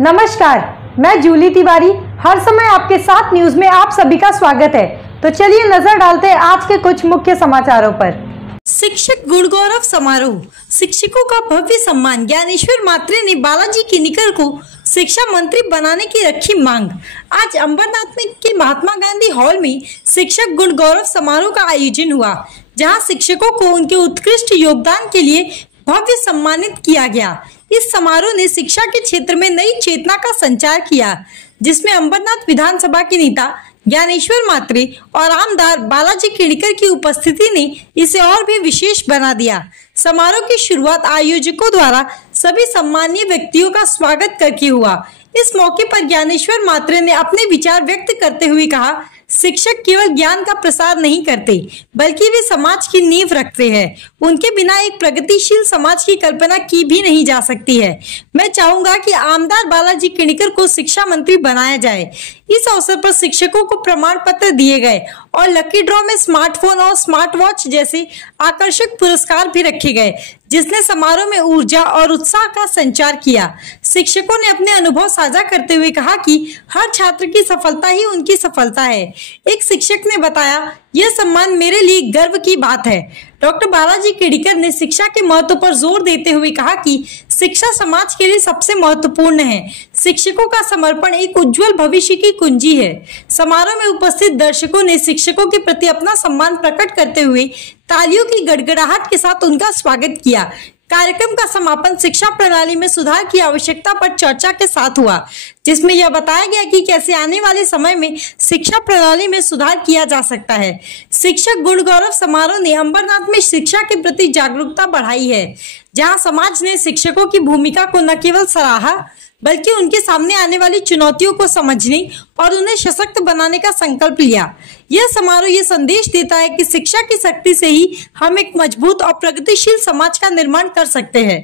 नमस्कार, मैं जूली तिवारी हर समय आपके साथ न्यूज में आप सभी का स्वागत है। तो चलिए नजर डालते हैं आज के कुछ मुख्य समाचारों पर। शिक्षक गुण गौरव समारोह, शिक्षकों का भव्य सम्मान। ज्ञानेश्वर मात्रे ने बालाजी किनीकर को शिक्षा मंत्री बनाने की रखी मांग। आज अंबरनाथ में के महात्मा गांधी हॉल में शिक्षक गुण गौरव समारोह का आयोजन हुआ, जहां शिक्षकों को उनके उत्कृष्ट योगदान के लिए भव्य सम्मानित किया गया। इस समारोह ने शिक्षा के क्षेत्र में नई चेतना का संचार किया, जिसमें अंबरनाथ विधानसभा के नेता ज्ञानेश्वर मात्रे और आमदार बालाजी किनीकर की उपस्थिति ने इसे और भी विशेष बना दिया। समारोह की शुरुआत आयोजकों द्वारा सभी सम्मानीय व्यक्तियों का स्वागत करके हुआ। इस मौके पर ज्ञानेश्वर मात्रे ने अपने विचार व्यक्त करते हुए कहा, शिक्षक केवल ज्ञान का प्रसार नहीं करते, बल्कि वे समाज की नींव रखते हैं। उनके बिना एक प्रगतिशील समाज की कल्पना की भी नहीं जा सकती है। मैं चाहूंगा कि आमदार बालाजी किनीकर को शिक्षा मंत्री बनाया जाए। इस अवसर पर शिक्षकों को प्रमाण पत्र दिए गए और लकी ड्रॉ में स्मार्टफोन और स्मार्ट वॉच जैसे आकर्षक पुरस्कार भी रखे गए, जिसने समारोह में ऊर्जा और उत्साह का संचार किया। शिक्षकों ने अपने अनुभव साझा करते हुए कहा कि हर छात्र की सफलता ही उनकी सफलता है। एक शिक्षक ने बताया, यह सम्मान मेरे लिए गर्व की बात है। डॉक्टर बालाजी किनीकर ने शिक्षा के महत्व पर जोर देते हुए कहा कि शिक्षा समाज के लिए सबसे महत्वपूर्ण है। शिक्षकों का समर्पण एक उज्जवल भविष्य की कुंजी है। समारोह में उपस्थित दर्शकों ने शिक्षकों के प्रति अपना सम्मान प्रकट करते हुए तालियों की गड़गड़ाहट के साथ उनका स्वागत किया। कार्यक्रम का समापन शिक्षा प्रणाली में सुधार की आवश्यकता पर चर्चा के साथ हुआ, जिसमें यह बताया गया कि कैसे आने वाले समय में शिक्षा प्रणाली में सुधार किया जा सकता है। शिक्षक गुण गौरव समारोह ने अंबरनाथ में शिक्षा के प्रति जागरूकता बढ़ाई है, जहां समाज ने शिक्षकों की भूमिका को न केवल सराहा, बल्कि उनके सामने आने वाली चुनौतियों को समझने और उन्हें सशक्त बनाने का संकल्प लिया। यह समारोह ये संदेश देता है कि शिक्षा की शक्ति से ही हम एक मजबूत और प्रगतिशील समाज का निर्माण कर सकते हैं।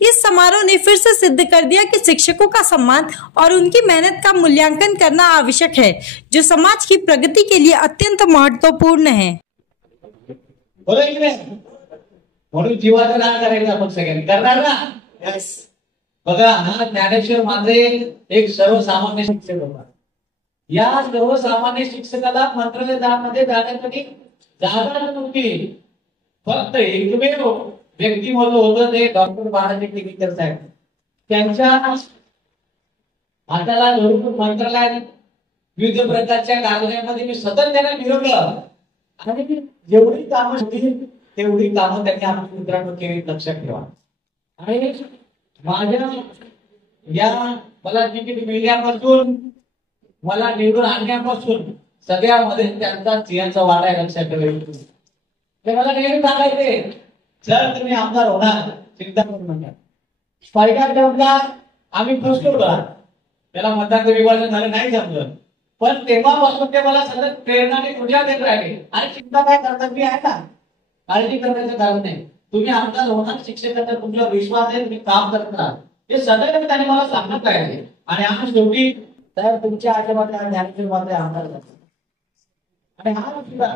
इस समारोह ने फिर से सिद्ध कर दिया कि शिक्षकों का सम्मान और उनकी मेहनत का मूल्यांकन करना आवश्यक है, जो समाज की प्रगति के लिए अत्यंत महत्वपूर्ण है। म्हणून जीवाचं दान करायचं आपण सगळ्यांनी करणार ना। यस, बघा हा ज्ञानेश्वर मात्रे एक सर्वसामान्य शिक्षक होता। या सर्वसामान्य शिक्षकाला मंत्रालयामध्ये जाण्यासाठी जागा नव्हती। फक्त एकमेव व्यक्तिमत्व होतं ते डॉक्टर बालाजी किनीकर साहेब। त्यांच्या हाताला धरून मंत्रालयात विविध प्रकारच्या कार्यालयामध्ये मी सतत त्यांना फिरवलं आणि जेवढी कामं होती तेवढी कामं त्यांनी आपल्या मित्रांनो केली, लक्षात ठेवा। आणि माझ्या या मला तिकीट मिळण्यापासून मला निवडून आणण्यापासून सगळ्यामध्ये त्यांचा सिंहाचा वाटा आहे, लक्षात ठेवा। ते मला नेहमी सांगायचे, जर तुम्ही आमदार होणार चिंता करू नका। स्पायडर डेव्हलपला आम्ही फसलो होतो, त्याला मतदार विभाजन झालं नाही जमलं, पण तेव्हापासून ते मला सतत प्रेरणाने ऊर्जा देत राहिले। आणि चिंता काय करतात मी आहे ना, काळजी करण्याचं कारण नाही। तुम्ही आमदार होणार, शिक्षकांचा तुमच्यावर विश्वास आहे, तुम्ही काम करणार, हे सदैव त्यांनी मला सांगत राहिले। आणि आज शेवटी तर तुमच्या आजोबाच्या ज्ञानेश्वर मात्रे आमदार झाले। आणि हा सुद्धा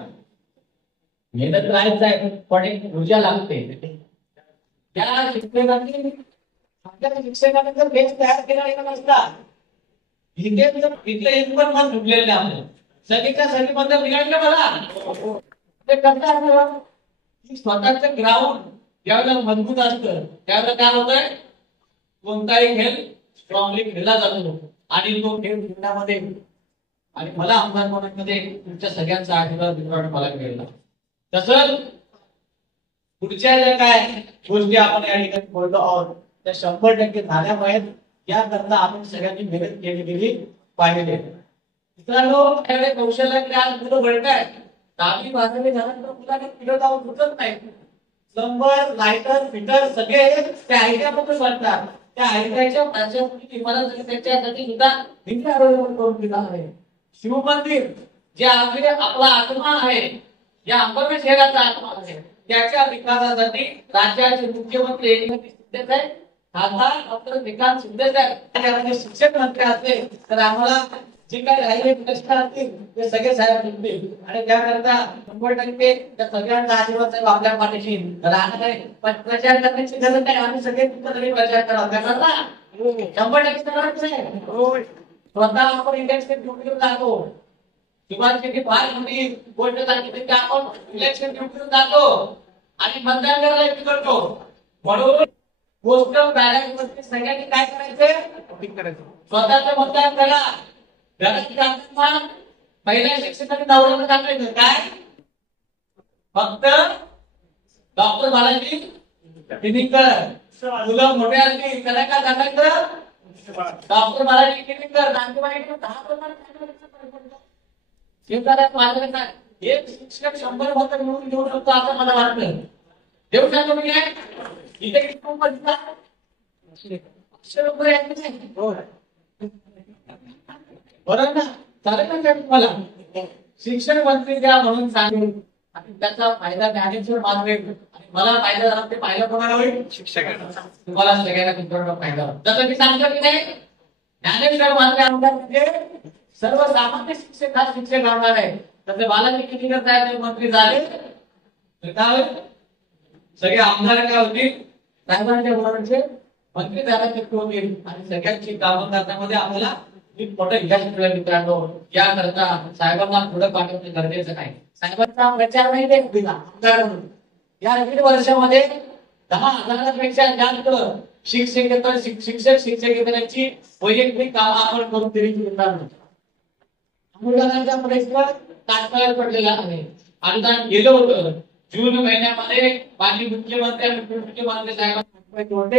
मेहनत करायचं आहे, पण एक ऊर्जा लागते। त्या शिक्षकांनी जर बेस तयार केला नसता, इथे एक पण मन झुकलेलं नाही। आपलं सगळीच्या सगळी बंद बिघडलं मला ते करतात। स्वतःचं ग्राउंड ज्यावेळेला मजबूत असतं त्यावेळेला काय होतंय, कोणताही खेळ स्ट्रॉंगली खेळला जातो आणि तो खेळ जिंकण्यामध्ये आणि मला आमदार होण्यामध्ये तुमच्या सगळ्यांचा आशीर्वाद मला मिळाला। तसंच पुढच्या ज्या काय गोष्टी आपण या ठिकाणी बोलतो आहोत त्या 100% झाल्या पाहिजेत, याकरता आपण सगळ्यांनी मेहनत केली गेली पाहिजे। मित्रांनो, त्यावेळेस कौशल्य आज मुलं घडताय, 10वी 12वी झाल्यानंतर मुलांनी फिरत जाऊन उठत नाही। प्लंबर, लायटर, फिटर सगळे त्या आयडियाबद्दल वाटतात। त्या आयडियाच्या भाषेमध्ये मला त्याच्यासाठी सुद्धा करून दिला आहे। शिवमंदिर जे आपला आत्मा आहे, या अंबरनाथ शहराचा आत्मा आहे, त्याच्या विकासासाठी राज्याचे मुख्यमंत्री एकनाथ शिंदे साहेब, खासदार डॉक्टर विकास शिंदे साहेब शिक्षक मंत्री असले तर आम्हाला जे काही राहिले प्रश्न असतील ते सगळे साहेब निघतील आणि त्याकरता 100% त्या सगळ्यांचा आशीर्वाद साहेब आपल्या पाठीशी राहणार आहे. पण प्रचार करण्याची गरज नाही, आम्ही सगळे तुमच्याकडे प्रचार करणार 100% करणार आहे. स्वतः आपण इलेक्शन ड्युटीवर जातो. किंवा फार मोठी गोष्ट सांगितली की आपण इलेक्शन ड्युटीवर जातो आणि मतदान करायला करतो. म्हणून पोस्टल बॅलेट वरती सगळ्यांनी काय करायचं, स्वतःचं मतदान करा. पहिल्या शिक्षकांनी दौऱ्यावर टाकायचं काय, फक्त डॉक्टर बालाजी किनीकर. मुलं मोठे असतील त्याला काय सांगायचं, डॉक्टर बालाजी किनीकर. एक शिक्षक 100 मत मिळवून देऊ शकतो असं मला वाटतं. देऊ शकतो मी काय इथे बरोबर ना, चालेल ना तुम्हाला शिक्षण मंत्री द्या म्हणून सांगेल आणि त्याचा फायदा ज्ञानेश्वर मानवे. मला फायदा झाला ते फायदा कोणाला होईल, शिक्षकांना. तुम्हाला सगळ्यांना तुमच्याकडे फायदा होईल. जसं मी सांगतो की नाही, ज्ञानेश्वर मानवे आमदार म्हणजे सर्वसामान्य शिक्षक हा शिक्षक राहणार आहे. तसे बालाजी किनीकर साहेब मंत्री झाले काय सगळे आमदार काय होतील, साहेबांच्या बरोबरचे मंत्री झाल्याचे होतील आणि सगळ्यांची कामं करण्यामध्ये आपल्याला मोठं यश मिळेल. मित्रांनो, याकरता साहेबांना पुढे पाठवणे गरजेचं नाही. साहेबांचा प्रचार नाही ते दिला आमदार म्हणून. या 1.5 वर्षामध्ये 10,000पेक्षा जास्त शिक्षकेतरांची वैयक्तिक कामं आपण करून दिली. मित्रांनो, अनुदानाचा प्रश्न तात्काळ पडलेला आहे. अनुदान गेलं होतं जून महिन्यामध्ये. माजी मुख्यमंत्री आणि उपमुख्यमंत्री साहेबांना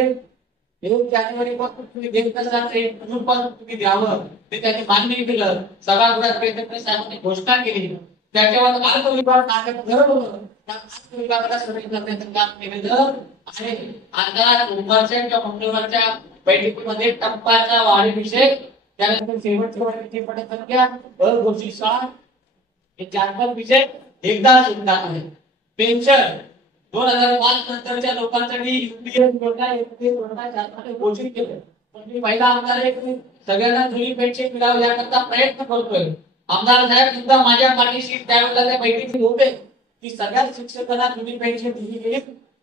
1 जानेवारीपासून तुम्ही देत असताना तुम्ही द्यावं ते त्यांनी मान्य केलं. सभागृहात साहेबांनी घोषणा केली. त्याच्यावर अर्थ विभाग गरज होतं, त्या अर्थ विभागाला सर्व करण्याचं काम केलेलं आहे. आता सोमवारच्या किंवा मंगळवारच्या बैठकीमध्ये टप्प्याचा वाढीविषय, त्यानंतर शेवटच्या वाढीची पटसंख्या, अघोषित शाळा, हे 4-5 विषय एकदा सुटणार आहे. पेन्शन 2005 नंतरच्या लोकांसाठी घोषित केलं. पण मी पहिला आमदार आहे की सगळ्यांना जुनी पेन्शन मिळावं याकरता प्रयत्न करतोय. आमदार साहेब सुद्धा माझ्या पाठीशी त्यावेळेला त्या बैठकीत होते की सगळ्या शिक्षकांना जुनी पेन्शन दिली गेली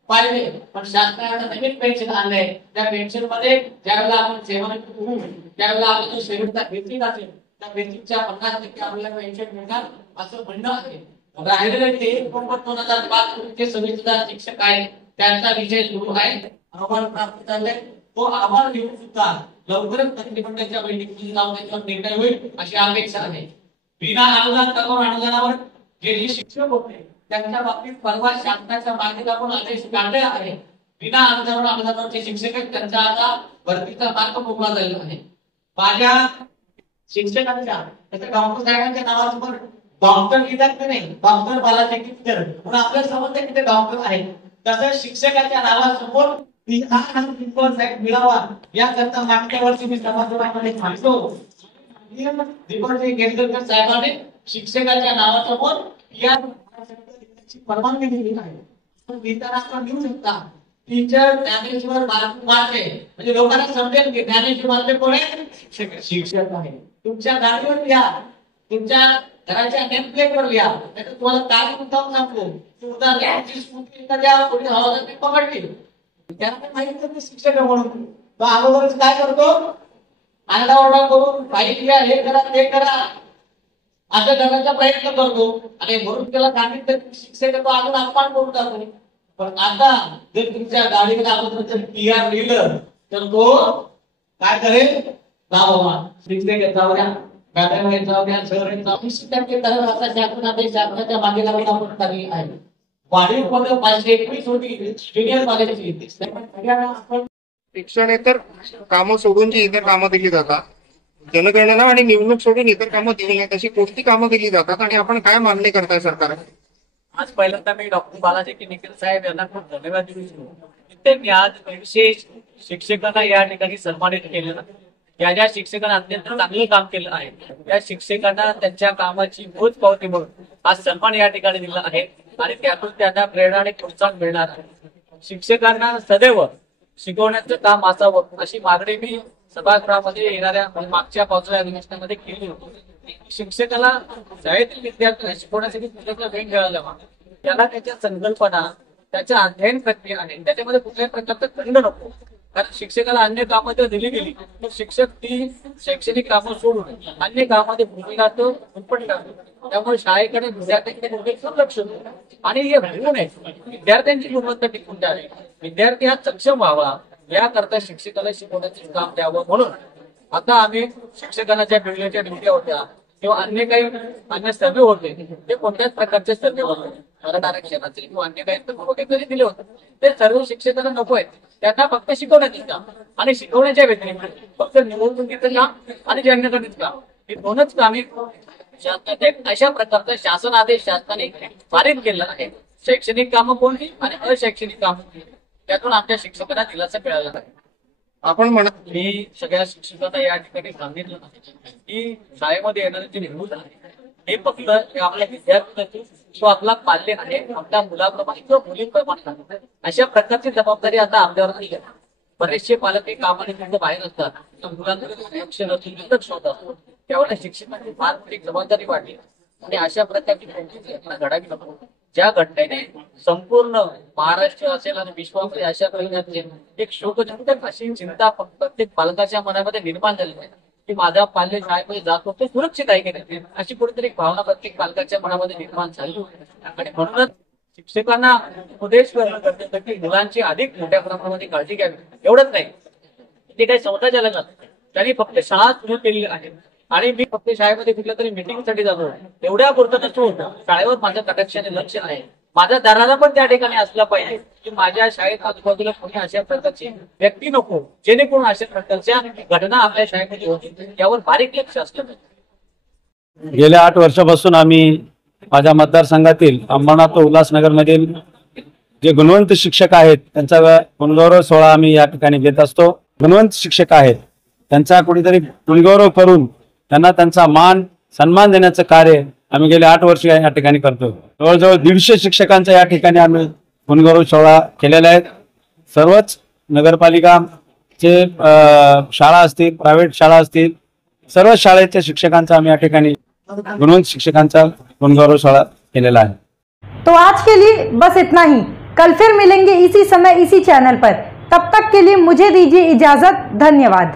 पाहिजे. पण शासनाने नवीन पेन्शन आणलंय. त्या पेन्शन मध्ये ज्यावेळेला आपण सेवानिवृत्त होऊ त्यावेळेला आपण शेवटचा बेसिक असेल त्या बेसिकच्या 50% आपल्याला पेन्शन मिळणार असं म्हणणं आहे. राहिलेले ते 2005 सगळेसुद्धा शिक्षक आहेत, त्यांचा विषय सुरू आहे. अहवाल प्राप्त झाले, तो अहवाल घेऊन सुद्धा लवकरच मंत्रिमंडळाच्या बैठकीत जाऊन त्याच्यावर निर्णय होईल अशी अपेक्षा आहे. विना अनुदान तत्वावर अनुदानावर जे शिक्षक होते त्यांच्या बाबतीत परवा शासनाच्या मार्गात आपण आदेश काढले आहे. विना अनुदानावरचे शिक्षक त्यांचा आता भरतीचा मार्ग मोकळा झालेला आहे. माझ्या शिक्षकांच्या त्याच्या डॉक्टर साहेबांच्या नावासमोर डॉक्टर लिहितात नाही, डॉक्टर बालाजी किनीकर म्हणून आपल्याला समजतं की ते डॉक्टर आहेत. तसं शिक्षकाच्या नावासमोर मिळावा याकरता मागच्या वर्षी मी सभागृहामध्ये सांगतो केंद्रकर साहेबांनी शिक्षकाच्या नावासमोर या परवानगी दिली आहे. लिहिताना आपण घेऊ शकता टीचर ज्ञानेश्वर मालवे, म्हणजे लोकांना समजेल की ज्ञानेश्वर मालवे कोण आहे, शिक्षक आहे. तुमच्या गाडीवर लिहा, तुमच्या घराच्या नेम प्लेटवर लिहा. नाही तर तुम्हाला काय मुद्दाम सांगतो, तुमचा लॅबची स्कूटी एखाद्या कोणी हवाजात पकडली त्यांना माहिती नाही शिक्षक म्हणून तो अगोदरच काय करतो, आरडाओरडा करून फाईल घ्या, हे करा ते करा असं करण्याचा प्रयत्न करतो आणि म्हणून त्याला सांगितलं शिक्षक तो अजून अपमान करून जातो. पण आता जर तुमच्या गाडीला अगोदर PR लिहिलं तर तो काय करेल, बाबा शिक्षक जाऊ द्या, मॅडम जाऊ द्या, सर जाऊ शासनाच्या मागे लागून आपण टाकली आहे. वाढीव पद 521 होती ज्युनियर कॉलेजची. शिक्षणेतर कामं सोडून जी इतर कामं दिली जातात, जनगणना आणि निवडणूक सोडून इतर कामं दिली नाही तशी कोणती कामं दिली जातात आणि आपण काय मान्य करताय सरकार? आज पहिल्यांदा मी डॉक्टर बालाजी किनीकर साहेब यांना खूप धन्यवाद देऊ इच्छितो. त्यांनी आज विशेष शिक्षकांना या ठिकाणी सन्मानित केलेलं. या ज्या शिक्षकांना अत्यंत चांगलं काम केलं आहे त्या शिक्षकांना त्यांच्या कामाची पोचपावती म्हणून आज सन्मान या ठिकाणी दिला आहे आणि त्यातून त्यांना प्रेरणा आणि प्रोत्साहन मिळणार आहे. शिक्षकांना सदैव शिकवण्याचं काम असावं अशी मागणी मी सभागृहामध्ये येणाऱ्या मागच्या पावसाळ्या अधिवेशनामध्ये केली होती. शिक्षकाला शाळेतील विद्यार्थ्यांना शिकवण्यासाठी पुरेसा वेळ मिळाला त्याला त्याच्या संकल्पना, त्याच्या अध्ययन प्रक्रिया आणि त्याच्यामध्ये कुठल्याही प्रकारचा खंड नको. कारण शिक्षकाला अन्य कामं जर दिली गेली तर शिक्षक ती शैक्षणिक कामं सोडून अन्य कामामध्ये भूमिका तो उत्पन्न करतो. त्यामुळे शाळेकडे विद्यार्थ्यांकडे दुर्लक्ष होतं आणि हे घडू नये. विद्यार्थ्यांची गुणवत्ता टिकून द्यावी, विद्यार्थी हा सक्षम व्हावा याकरता शिक्षकाला शिकवण्याचे काम द्यावं. म्हणून आता आम्ही शिक्षकांना ज्या वेगवेगळ्या ड्युट्या होत्या किंवा अन्य सर्वे होते ते कोणत्याच प्रकारचे सर्वे होते, मराठा आरक्षण असेल किंवा अन्य काही सर्वे कधी दिले होते ते सर्व शिक्षकांना नको आहेत. त्यांना फक्त शिकवण्याचे काम आणि शिकवण्याच्या व्यतिरिक्त फक्त निवडणुकीचं काम आणि जनगणनेचं काम ही दोनच कामे अशा प्रकारचा शासन आदेश शासनाने पारित केला आहे. शैक्षणिक कामं कोणती आणि अशैक्षणिक कामं त्यातून आमच्या शिक्षकांना दिलासा मिळाला आहे. आपण म्हणत मी सगळ्या शिक्षकांना या ठिकाणी सांगितलं की शाळेमध्ये येणारे जे निर्मूल आहे हे फक्त आपल्या विद्यार्थ्यांची तो आपला पाल्य आहे, आपल्या मुलाप्रमाणे किंवा मुलीप्रमाणे आहे. अशा प्रकारची जबाबदारी आता आपल्यावर नाही आहे. बरेचसे पालक हे कामाने त्यांच्या बाहेर असतात, मुलांकडे लक्ष दुर्लक्ष होत असतं. त्यावेळेला शिक्षकांची फार मोठी जबाबदारी वाढली आणि अशा प्रकारची कोणतीच घटना घडावी नको. ज्या घटनेने संपूर्ण महाराष्ट्र असेल आणि विश्वामध्ये अशा प्रकारचे एक शोकजनक अशी चिंता प्रत्येक पालकाच्या मनामध्ये निर्माण झाली आहे की माझा पाल्य शाळेमध्ये जातो ते सुरक्षित आहे की नाही, अशी कुठेतरी भावना प्रत्येक पालकाच्या मनामध्ये निर्माण झाली. आणि म्हणूनच शिक्षकांना उपदेश करणं गरजेचं की मुलांची अधिक मोठ्या प्रमाणामध्ये काळजी घ्यावी. एवढंच नाही, ते काही संस्था झालं त्यांनी फक्त शाळा सुरू केलेली आहे आणि मी फक्त शाळेमध्ये कुठल्या तरी मिटिंगसाठी जातो एवढ्या पुरतं नसतो. शाळेवर माझ्या कटाक्षाने लक्ष आहे. माझा दरारा पण त्या ठिकाणी असला पाहिजे की माझ्या शाळेत आजूबाजूला कोणी अशा प्रकारची व्यक्ती नको जेणेकरून अशा प्रकारच्या घटना आपल्या शाळेमध्ये होतील यावर बारीक लक्ष असलं पाहिजे. गेल्या 8 वर्षापासून आम्ही माझ्या मतदारसंघातील अंबरनाथ व उल्हासनगरमधील जे गुणवंत शिक्षक आहेत त्यांचा गुणगौरव सोहळा आम्ही या ठिकाणी घेत असतो. गुणवंत शिक्षक आहेत त्यांचा कुठेतरी गुणगौरव करून त्यांना त्यांचा मान सन्मान देण्याचं कार्य आम्ही गेले 8 वर्ष या ठिकाणी करतो. जवळजवळ 150 शिक्षकांचा या ठिकाणी आम्ही गुणगौरव सोहळा केलेला आहे. सर्वच नगरपालिकाचे शाळा असतील, प्रायव्हेट शाळा असतील, सर्व शाळेच्या शिक्षकांचा आम्ही या ठिकाणी गुणवंत शिक्षकांचा गुणगौरव सोहळा केलेला आहे. तो आज के लिए बस इतना ही. कल फिर मिलेंगे इसी समय इसी चैनल पर. तब तक के लिए मुझे दीजिए इजाजत. धन्यवाद.